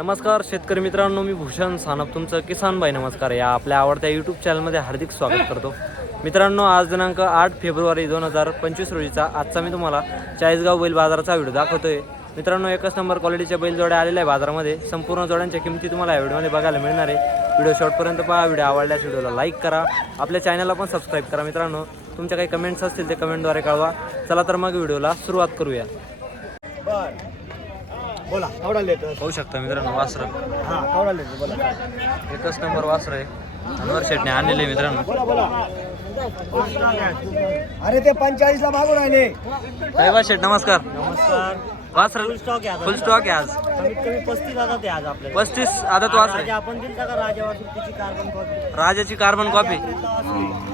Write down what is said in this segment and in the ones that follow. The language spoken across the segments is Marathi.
नमस्कार शेतकरी मित्रांनो मी भूषण सानप. तुमचं किसान भाई नमस्कार. या आपल्या आवडत्या यूट्यूब चॅनलमध्ये हार्दिक स्वागत करतो. मित्रांनो आज दिनांक आठ फेब्रुवारी दोन हजार पंचवीस रोजीचा आजचा मी तुम्हाला चाळीसगाव बैल बाजाराचा व्हिडिओ दाखवतोय. मित्रांनो एकच नंबर क्वालिटीच्या बैल जोड्या आलेल्या आहे बाजारामध्ये. संपूर्ण जोड्यांच्या किमती तुम्हाला या व्हिडिओमध्ये बघायला मिळणार आहे. व्हिडिओ शॉर्टपर्यंत पहा. व्हिडिओ आवडल्यास व्हिडिओला लाईक करा. आपल्या चॅनलला पण सबस्क्राईब करा मित्रांनो. तुमच्या काही कमेंट्स असतील ते कमेंटद्वारे कळवा. चला तर मग व्हिडिओला सुरुवात करूया. बर बोला. केवढा लेटर पाहू शकता मित्रांनो वासर. हा केवढा लेटर बोला. एकच नंबर वासर आहे. अनवर शेटने आणलेले मित्रांनो. बोला बोला. अरे ते पंचेचाळीस ला मागून राहिले साहेबा शेट नमस्कार. नमस्कार. वासर फुल स्टॉक आहे फुल स्टॉक आहे आज. कमीत कमी पस्तीस आज आदत वासर राजा आहे आपण दिलता का राजा वासरू तिची कार्बन कॉपी राजाची कार्बन कॉपी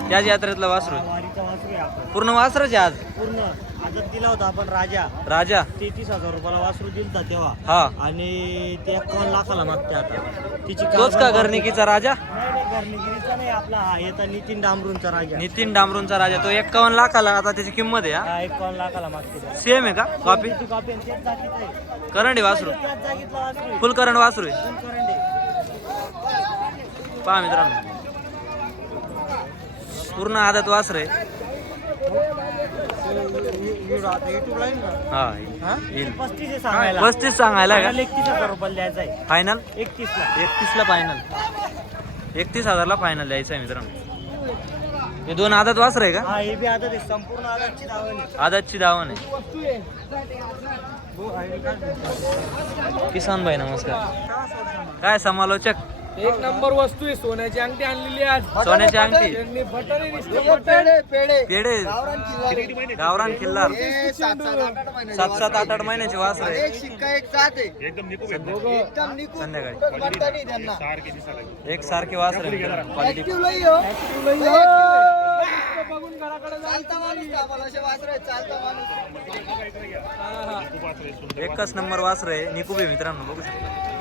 त्याच यात्रेतला वासरू आहे. वारीचा वासरू आहे आपण पूर्ण वासरच आहे आज. पूर्ण. आजच दिला होता आपण राजा. राजा. तेहतीस हजार रुपयाला वासरू दिलता तेव्हा. हा. आणि ते एकावन्न लाखाला मागते आता. तिची तोच का घरणिकीचा राजा? नाही नाही घरणिगिरीचा नाही आपला हा. येता नितीन डांबरूंचा राजा. नितीन डांबरूंचा राजा. तो एक्कावन्न लाखाला आता त्याची किंमत आहे हा? हा एकावन्न लाखाला मागते. सेम आहे का? कॉपी कॉपी आणि त्याच जागीचं आहे. करंट आहे वासरू. त्याच जागीतला वासरू आहे. फुल करंट वासरू आहे? फुल करंट आहे. पहा मित्रांनो. पूर्ण आदत वासर आहे. हा हा? पस्तीस आहे सांगायला पस्तीस सांगायला का एकतीस हजार रुपयाला द्यायचा आहे. फायनल एकतीस ला एकतीसला फायनल एकतीस हजारला फायनल द्यायचं आहे मित्रांनो. हे दोन आदत वासर आहे का? हा बी आता ते संपूर्ण आदाची धावण आहे. आदतची दावण आहे. किसान भाई नमस्कार. काय समालोचक? एक नंबर वस्तू आहे सोन्याची अंगठी आणलेली आज. सोन्याची अंगठी. त्यांनी बटन दिसते पेढे गावरान किल्लार सात सात आठ आठ महिन्याची वासर. आहे. संध्याकाळी. एक सारखे वासर. क्वालिटी बघून घराकडे एकच नंबर वासर. आहे निकुबे मित्रांनो बघू शकता.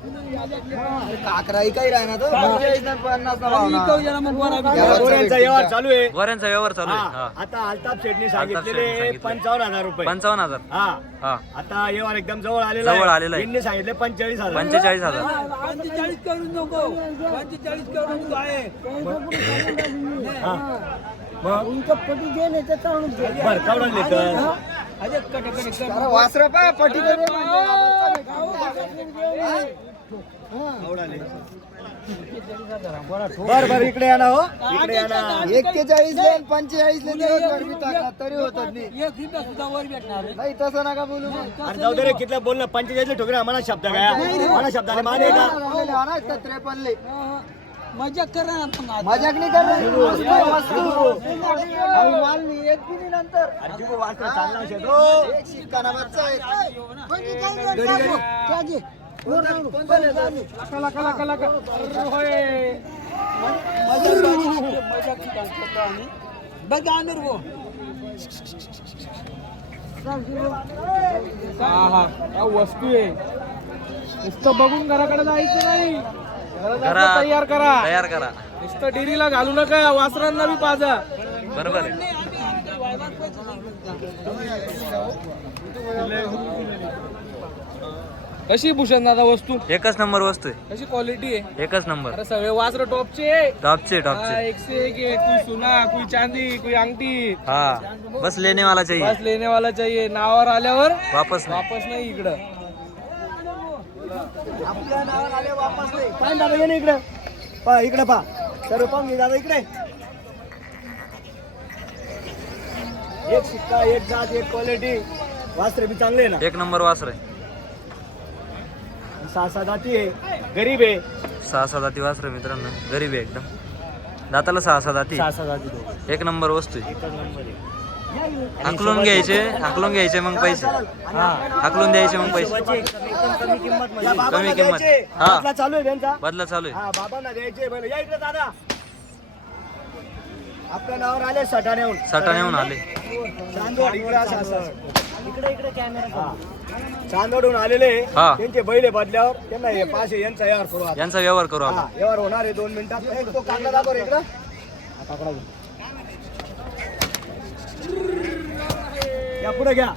काकराई काही राहणार पन्नास. गोऱ्यांचा व्यवहार चालू आहे. गोऱ्यांचा व्यवहार चालू आहे. हा, आता अल्ताफ शेटने शेटने सांगितलेले. सांगितले. पंचावन्न हजार रुपये. पंचावन्न हजार. हा. हा. आता व्यवहार एकदम जवळ आलेला जवळ आलेला आहे. यांनी सांगितले पंचेचाळीस हजार. पंचेचाळीस हजार. पंचेचाळीस करून नको. पंचेचाळीस करून नको. आहे हा. मग बर केवढा लेटर अरे कटे कटे कर. वासर पा पटी बर बर इकडे या ना हो. इकडे या ना. एक्केचाळीस पंचेचाळीस तरी होतात नाही. एक रुपया सुद्धा वर भेटणार. आहे. नाही तसं नका बोलू अरे जाऊ दे रे कितलं बोलणं पंचेचाळीस ठोकरे मला शब्द काय? मला शब्दाने माने का त्रेपन्नले मजा करा. मजाक नाही माल नाही एक दिनी नंतर. चालला कला कला कला होय. आमिर वो हा हा वस्तू आहे नुसतं बघून घराकडे जायचं नाही घरा तयार करा तयार करा नुसतं डिरीला घालू नका वासरांना बी पाजा बरोबर आहे कशी भूषण दादा वस्तू? एकच नंबर वस्तू आहे. कशी क्वालिटी आहे? एकच नंबर. अरे सगळे वासर टॉपचे. टॉपचे हा, टॉपचे. एक से एक है कोई सोना कोई चांदी कोई अंगठी. हा बस लेने वाला चाहिए. बस लेने वाला चाहिए. नावावर आल्यावर वापस नाही. वापस नाही इकडं. आपल्या नावावर आले वापस नाही. पाय दादा ये ना इकडे. पा इकडे पा. सर्व पाहून घे दादा इकडे. एक शिक्का एक जात एक क्वालिटी वास्त्र बी चांगले ना. एक नंबर वासर. आहे सहा सहा जाती आहे गरीब आहे. सहा सहा जाती वासर आहे मित्रांनो गरीब आहे एकदम. दाताला सहा सहा जाती सहा सहा जाती तो एक नंबर वस्तू आहे. एकच नंबर आहे. हाकलून घ्यायचे हाकलून घ्यायचे मग पैसे. हा हाकलून द्यायचे मग पैसे. एकदम कमी किंमत मध्ये. कमी किंमत. हा. चालू आहे त्यांचा. बदला चालू आहे. हा बाबांना द्यायचे. बरं या इकडे दादा. आपल्या नावावर आले सटाण्याहून. सटाण्याहून आले. चांदवड इकडे असं असं इकडे इकडे कॅमेरा चांदोडून आलेले हा. त्यांचे बैले बदल्यावर. त्यांना हे पाचशे यांचा व्यवहार करू आता. यांचा व्यवहार करू हा, आपण व्यवहार होणार आहे दोन मिनिटात. ए, तो कांदा दाखव रे इकडं. या पुढे घ्या.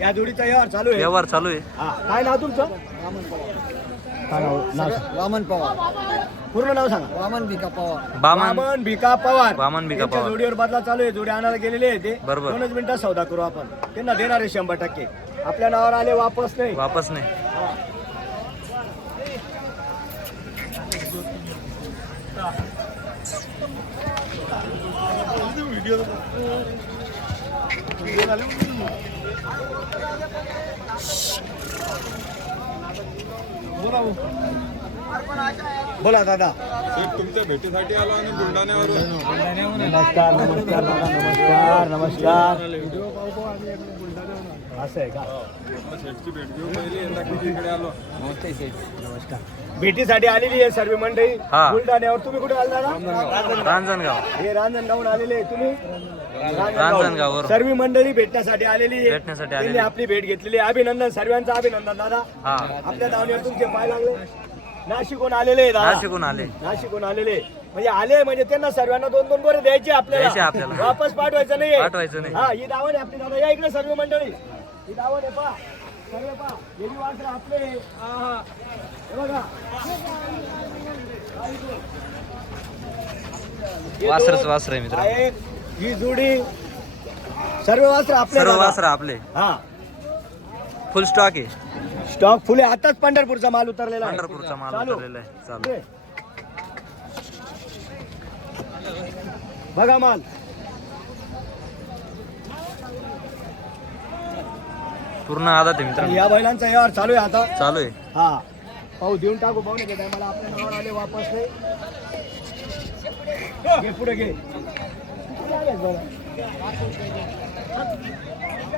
या जोडीचा व्यवहार चालू आहे. व्यवहार चालू आहे. हा, काय नाव तुमचं? काय नाव? नाव सांग. वामन पवार. पूर्ण नाव सांगा. वामन भिका पवार. बामन वामन भिका पवार. वामन भिका त्यांच्या पवार. जोडीवर बदला चालू आहे. जोडी आणायला गेलेले आहे ते. बरोबर. दोनच मिनिटात सौदा करू आपण. त्यांना देणार आहे शंभर टक्के. आपल्या नावावर आले वापस नाही. वापस नाही. बोला दादा. तुमच्या भेटीसाठी आलो आणि बुलढाण्यावरून. नमस्कार नमस्कार दादा नमस्कार नमस्कार. असं आहे का? शेटची भेट घेऊ पहिली यंदा कितीकडे आलो? नमस्कार. भेटीसाठी आलेली आहे सर्व मंडळी. हा. बुलढाण्यावर तुम्ही कुठे आला दादा रांजणगाव. हे रांजणगावून आलेले आहे तुम्ही? रांजणगाववरून. सर्व मंडळी भेटण्यासाठी आलेली आहे. भेटण्यासाठी त्यांनी आलेली. आपली भेट घेतलेली आहे. अभिनंदन सर्वांचं अभिनंदन दादा. हा. आपल्या दावणीवर तुमचे पाय लागले. नाशिकहून आलेले आहे दादा. नाशिकहून आले. नाशिकहून आलेले म्हणजे आले म्हणजे त्यांना सर्वांना दोन दोन गोरे द्यायचे द्यायचे आपल्याला आपल्याला. वापस पाठवायचं नाही पाठवायचं नाही. हा ही दावण आहे आपली दादा. या इकडे सर्व मंडळी. ही दावण आहे पा सर्व पा आपले. हा, हा. वासरच वासर आहे मित्र ही जोडी. सर्व वासर आपले सर्व. वासर आपले. हा. फुल स्टॉक आहे. स्टॉक फुले आताच पंढरपूरचा माल उतरलेला आहे. पंढरपूरचा माल चालू. उतरलेला आहे. चालू. दे. बघा माल. पूर्ण आदात आहे मित्रांनो. या बैलांचा व्यवहार चालू आहे आता. चालू आहे. हा. पाहू देऊन टाकू पाहू नये मला आपल्या नावावर आले वापस नाही घे पुढे घे.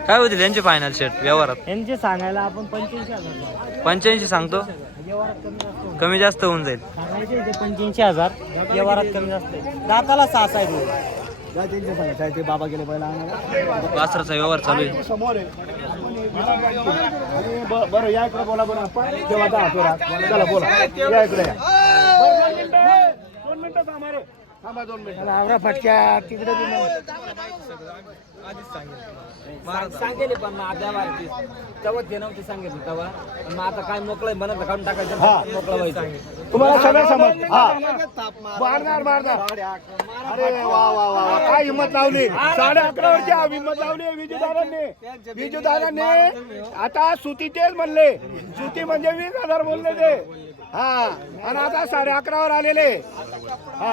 काय होतील यांचे फायनल सेट व्यवहारात? यांचे सांगायला आपण पंच्याऐंशी हजार पंच्याऐंशी सांगतो? व्यवहारात कमी जास्त होईल. कमी जास्त होऊन जाईल. सांगायचे इथे पंच्याऐंशी हजार व्यवहारात कमी जास्त आहे. दाताला सहा जा त्यांचे सांगायचं आहे ते बाबा गेले पहिला आणायला. वासराचा व्यवहार चालू आहे. समोर आहे. बरं या इकडे बोला बरं आपण जेव्हा आता चला बोला. या इकडे दोन मिनिटं दोन मिनिटं थांबा रे. थांबा दोन मिनिटं. आवरा फटक्या तिकडे सांगेल पण मग आपल्या वारती तेव्हा ते नव्हते सांगितलं तेव्हा. पण मग आता काय मोकळं म्हणत काढून हा. टाकायचं मोकळं व्हायचं. तुम्हाला सगळं समज हा. मारणार मारणार. अरे वा वा वा वा. काय हिंमत लावली? साडे अकरा वरची हा हिंमत लावली विजूदारांनी. विजूदारांनी आता सुतीचेच म्हणले. सुती म्हणजे वीस हजार बोलले ते. हा. आणि आता साडे अकरावर आलेले. हा.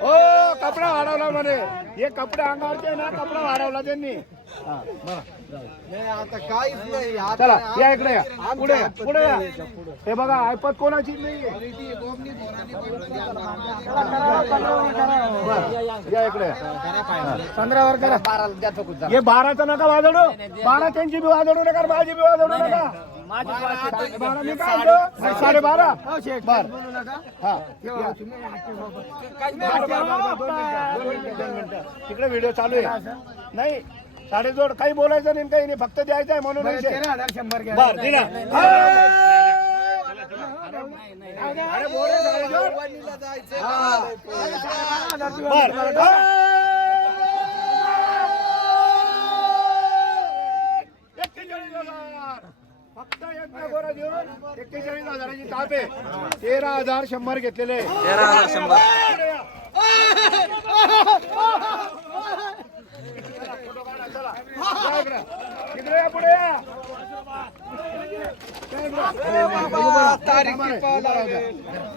हो कपडा वाढवला म्हणे. हे कपडे अंगावरचे ना कपडा वाढवला त्यांनी. हा, बरं. आता काहीच नाही चला या इकडे या. पुढे या पुढे या. हे बघा ऐपत कोणाची नाही. या इकडे पंधरावर करा. बाराला हे बाराचं नका वाजवडू बारा त्यांची बी वाजवडू नका माझी बी वाजवडू नका. बारा मी काय म्हणतो? साडे बारा बर हा तिकडे व्हिडिओ चालू आहे नाही साडेजोड काही बोलायचं नाही काही नाही फक्त द्यायचं आहे म्हणून विषय. बर दिना अरे बोल रे साडेजोड. हा. बर एक्केचाळीस एक्केचाळीस हजाराची ताप आहे. तेरा हजार शंभर घेतलेले. तेरा हजार शंभर. इकडे या पुढे या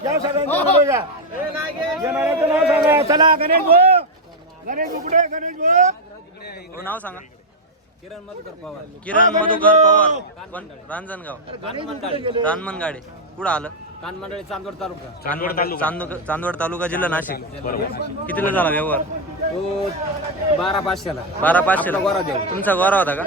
या सगळ्यांच्या पुढे या. येणाऱ्याचं नाव सांगा चला गणेश भाऊ. गणेश भाऊ कुठे आहे? गणेश भाऊ. हो नाव सांगा. किरण मधुकर पवार. किरण मधुकर पवार. पण रांजणगाव. रानमनगाडे कुठं आलं? कानमंडळी चांदोड तालुका. चांदवड चांदवड चांदवड तालुका जिल्हा नाशिक. कितीला झाला व्यवहार? तो बारा पाचशेला. बारा गोरा. तुमचा गोरा होता का?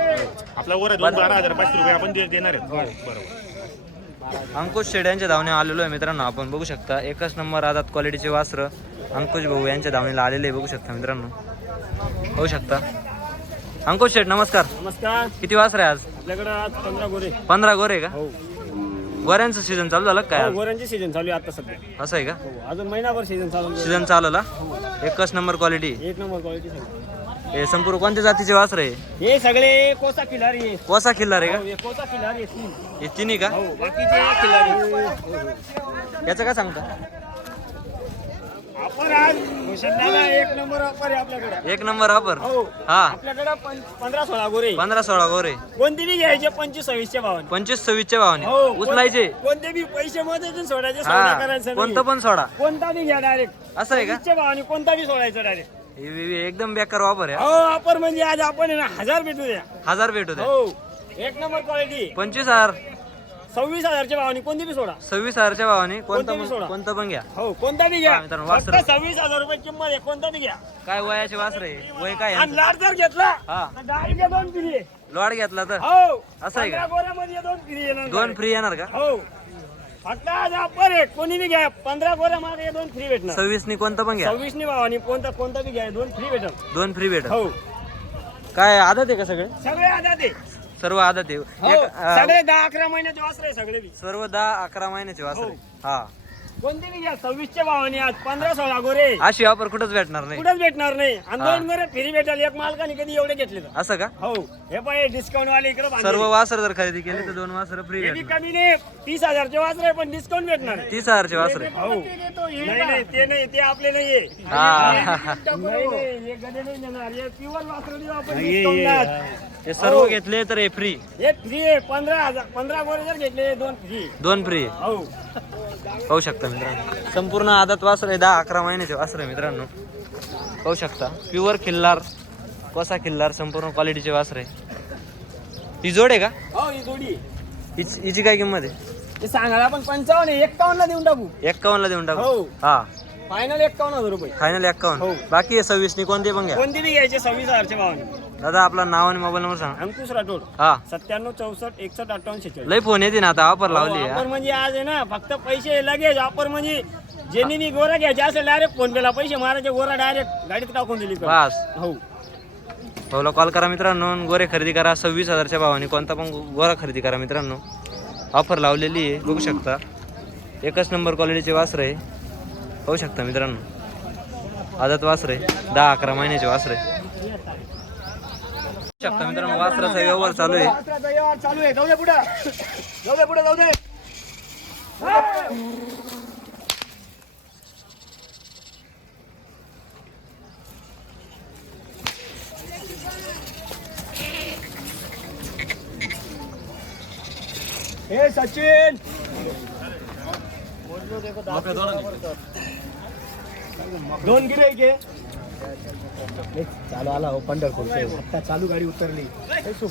आपला वर दोन बारा हजार पाचशे रुपये आपण दे- देणार आहेत. बरोबर. अंकुश शेड यांच्या धावणे आलेलो आहे मित्रांनो. आपण बघू शकता एकच नंबर आदात क्वालिटीचे वासरं अंकुश भाऊ यांच्या धावणीला आलेले आहे. बघू शकता मित्रांनो. बघू शकता. अंकुश शेठ नमस्कार. नमस्कार. किती वासर आहे आज? आपल्याकडे आज पंधरा गोरे. पंधरा गोरे का? हो. गोऱ्यांचं सीझन चालू झालं का काय आज? गोऱ्यांची सीझन चालू आहे आता सध्या. असं आहे का? हो अजून महिनाभर सीझन चालू आहे. सीझन चालला? एकच नंबर क्वालिटी एक नंबर क्वालिटी हे संपूर्ण कोणत्या जातीचे वासर आहे हे सगळे कोसा खिलारी आहे कोसा खिल्लार आहे हो, हे कोसा खिलारी आहे तीन. का हे तिन्ही का? हो बाकीचे खिलारी याचं काय सांगता? आज. एक नंबर ऑफर आहे आपल्याकडे. एक नंबर वापर हो. हा. आपल्याकडे पं- पंधरा सोळा गोरे पंधरा सोळा गोरे. कोणते बी घ्यायचे? पंचवीस सव्वीसच्या भावाने. पंचवीस सव्वीसच्या भावाने. हो. उचलायचे कोण- कोणते बी पैसे मोजायचे सोडायचे? हा. करायचं कोणतं. पण सोडा. कोणता बी घ्या डायरेक्ट असं आहे का? भावाने कोणता बी सोडायचं डायरेक्ट हे एकदम बेकार वापर आहे हो. ऑफर म्हणजे आज आपण आहे ना हजार भेटू द्या. हजार भेटू द्या. हो. एक नंबर क्वालिटी पंचवीस हजार. सव्वीस हजारच्या भावाने कोणती बी सोडा. सव्वीस हजारच्या भावाने कोणतं कोणतं बी सोडा. कोणतं पण घ्या. हो कोणता बी घ्या. हा, मित्रांनो, फक्त वासरं. सव्वीस हजार रुपये किंमत आहे कोणता बी घ्या. काय वयाचे वासर आहे वय काय आणि यांचं? लाट जर घेतला हा. तर दोन फ्री आहे. लॉड घेतला तर? हो. असं आहे का? पंधरा गोऱ्यामध्ये दोन फ्री येणार दोन फ्री येणार का? हो. फक्त आज कोणी बी घ्या. पंधरा गोऱ्या मागे दोन फ्री भेटणार. सव्वीस नि कोणतं पण घ्या. सव्वीस नि भावानी कोणता कोणता बी घ्या दोन फ्री भेटणार दोन फ्री भेट हो. काय आदत आहे का सगळे? सगळे आता ते सर्व आदत आहे. हो एक, अं, सगळे दहा अकरा महिन्याचे वासरे सगळे बी. सर्व दहा अकरा महिन्याचे वासर. आहे. हा. कोणते बी घ्या सव्वीसच्या भावाने आज. पंधरा सोळा गोरे. अशी ऑफर कुठंच भेटणार नाही. कुठंच भेटणार नाही. आणि. दोन गोरे फ्री भेटेल एक मालकाने कधी एवढे घेतले तर. असं का? हो. हे पाहिजे डिस्काउंट वाले इकडे सर्व वासर जर खरेदी केली तर दोन वासर फ्री हे भेटणार. कमी नाही. तीस हजारचे वासरे आहे, पण डिस्काउंट भेटणार आहे. तीस हजारचे वासर आहे. हो. नाही नाही ते नाही ते आपले नाहीये. हा. नाही नाही हे गडे नाही देणार हे प्युअर आपण discount सर्व घेतले तर हे फ्री हे फ्री आहे. पंधरा हजार पंधरा गोरे जर घेतले दोन फ्री दोन फ्री हो. पाहू शकता मित्रांनो. संपूर्ण आदत वासर आहे दहा अकरा महिन्याचे वासर आहे मित्रांनो. पाहू शकता. प्युअर खिल्लार कसा खिल्लार संपूर्ण क्वालिटीचे वासर आहे. ही जोड आहे का? हो ही हिच- काय किंमत आहे? हे सांगायला आपण पंचावन्न एक्कावन्न ला देऊन टाकू. एक्कावन्नला देऊन टाकू. हो. हा फायनल एक्कावन्न हजार रुपये. फायनल हो. एक्कावन्न बाकी आहे सव्वीस नि कोणते पण घ्या. कोणती बी घ्यायचे? सव्वीस हजारच्या भावाने. दादा आपला नाव आणि मोबाईल नंबर सांगा. अंकुश राठोड. हा. सत्त्याण्णव चौसष्ट एकसष्ट अठ्ठावन्न शेहेचाळीस. लय फोन येते ना आता ऑफर लावली ऑफर आहे. म्हणजे आज आहे ना फक्त पैसे लगेच ऑफर म्हणजे ज्यांनी मी गोरा घ्यायचे असेल डायरेक्ट फोन पेला पैसे मारायचे गोरा डायरेक्ट गाडीत टाकून दिली. का? बस. हो. भाऊला कॉल करा मित्रांनो आणि गोरे खरेदी करा. सव्वीस हजारच्या भावाने कोणता पण गो- गोरा खरेदी करा मित्रांनो. ऑफर लावलेली आहे बघू शकता. एकच नंबर क्वालिटीचे वासर आहे. पाहू शकता मित्रांनो. आदत वासरे दहा अकरा महिन्याचे वासरे. शकता मित्रांनो वासराचा व्यवहार चालू आहे. वासराचा व्यवहार चालू आहे. जाऊ दे पुढे. जाऊ दे पुढे जाऊ दे. हे सचिन! दोन गिरे घे चालू आला हो पंढरपूर. आता चालू गाडी उतरली.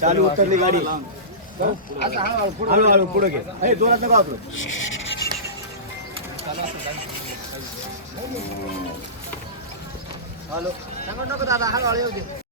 चालू उतरली गाडी. हळूहळू पुढे घे. जोरात नका वापरू. हॅलो. सांगा नको दादा हळूहळू येऊ दे.